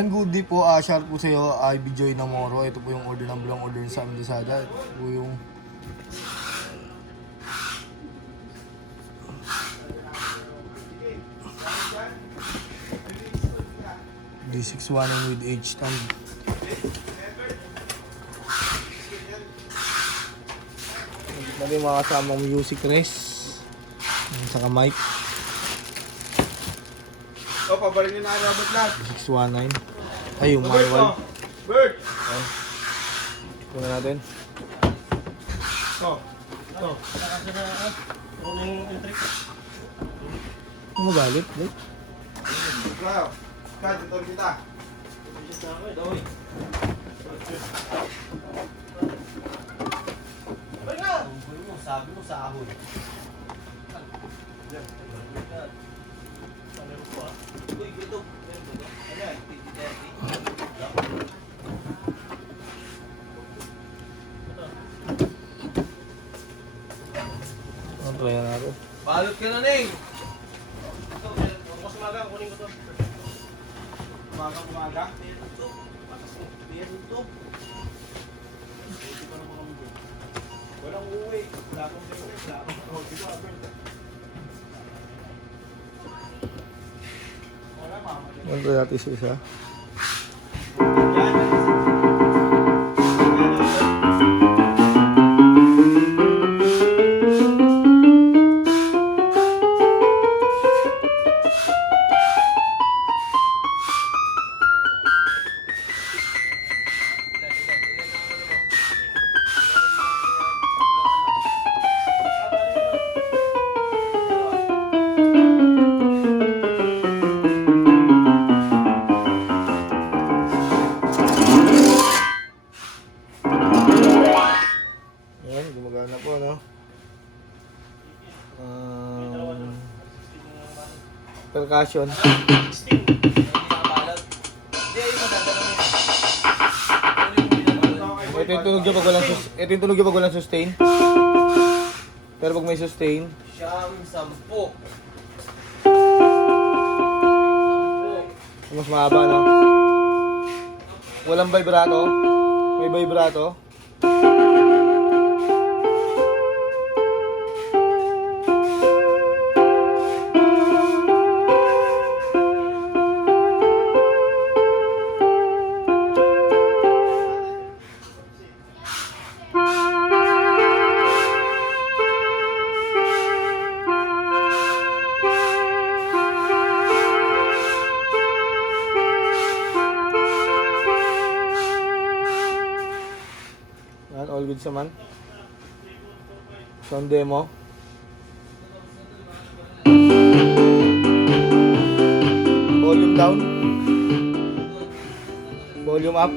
Ang goodie po, share po sa'yo, Bijoy na Moro. Ito po yung order ng blong order sa aming Lazada. Ito po yung D619 with H-stand. Ito yung mga kasamang music rest. Saka mic. O, pabalin nyo na ang Robert Lahat. 619. Ay, yung manual. Bert! Tingnan natin. O, ito. Ano magalit? Wow. Kahit ito kita. Sabi mo sa ahon. Uy, ito. Ano yan? 50-30? Ano try natin? Balot ka na, Neng! Ito, bukas umaga, kunin ko to. Umaga. Meron to. Meron to. Walang uuwi. Wala akong uuwi. Wala akong uuwi. Wala, mama. Ano try natin sa isa? Ayan, gumagana po, no? Percussion. Sting. Balot. Hindi, ayun, madadala mo. Ito yung tunog niya pag walang ito yung tunog niya pag walang sustain. Pero pag may sustain, Siyam, 10. mas mahaba, no? Walang vibrato. May vibrato. Yan, all good sa man. Sound demo. Volume down. Volume up.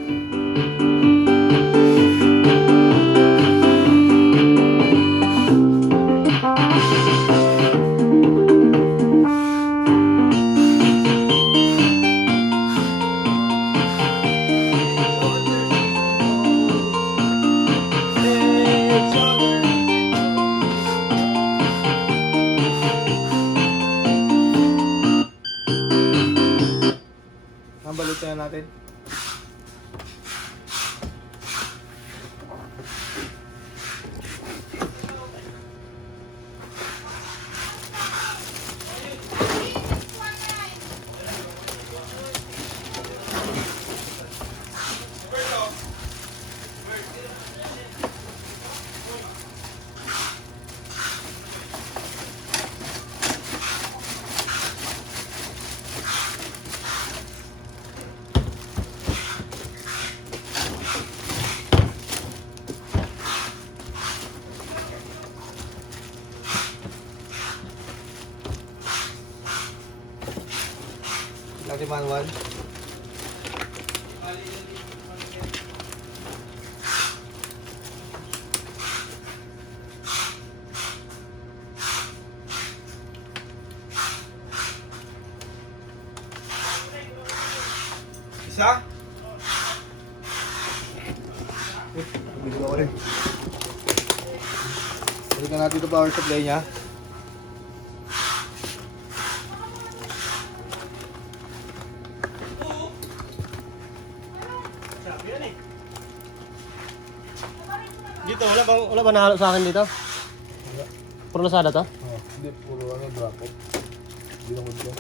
Ang balutin na natin. Natin manual. Isa? Bigyan ko rin. Balikan natin ito power supply niya. Yan eh. Dito, wala ba nahalo sa akin dito? Puro Lazada to? Hindi, puro ano, drop off. Hindi lang ko.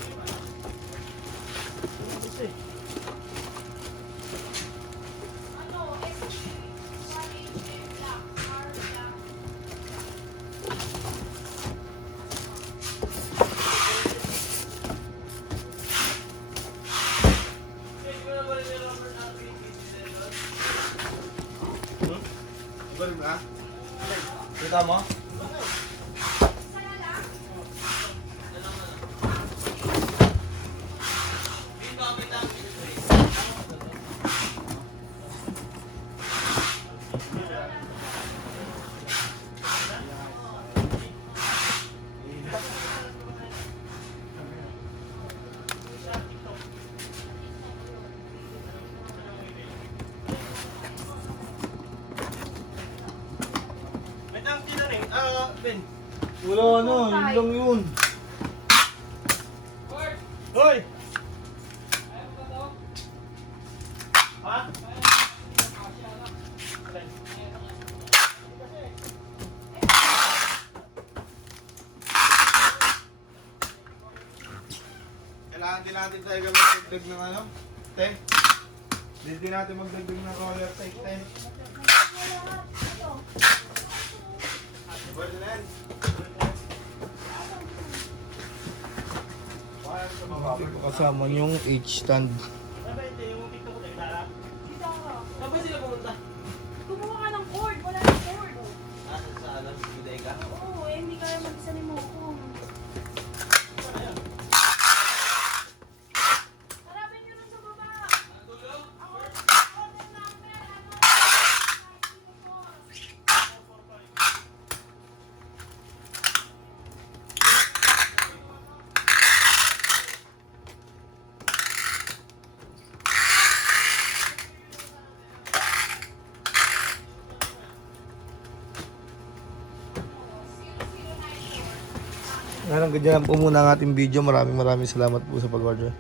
Kita mo? May tangki na rin. Ben. Wala ano, yun lang yun. Hoy! Ha? Kailangan din natin tayo magdagdag ng ano? Te? Hindi din natin magdagdag ng roller tape, te. Pwede na yan. Kasama yung H-stand. Ano ba ito? Yung TikTok ko tayo, Tara? Saan ba sila pumunta? Kumuha ka ng cord, wala ng cord. Sa alam, sa Bodega. Oo, eh, hindi kaya mag-isa ni Moko. Harapin nyo lang sa baba. Ako, order number, Ganun, ganyan po muna ang ating video. Maraming salamat po sa pag-order.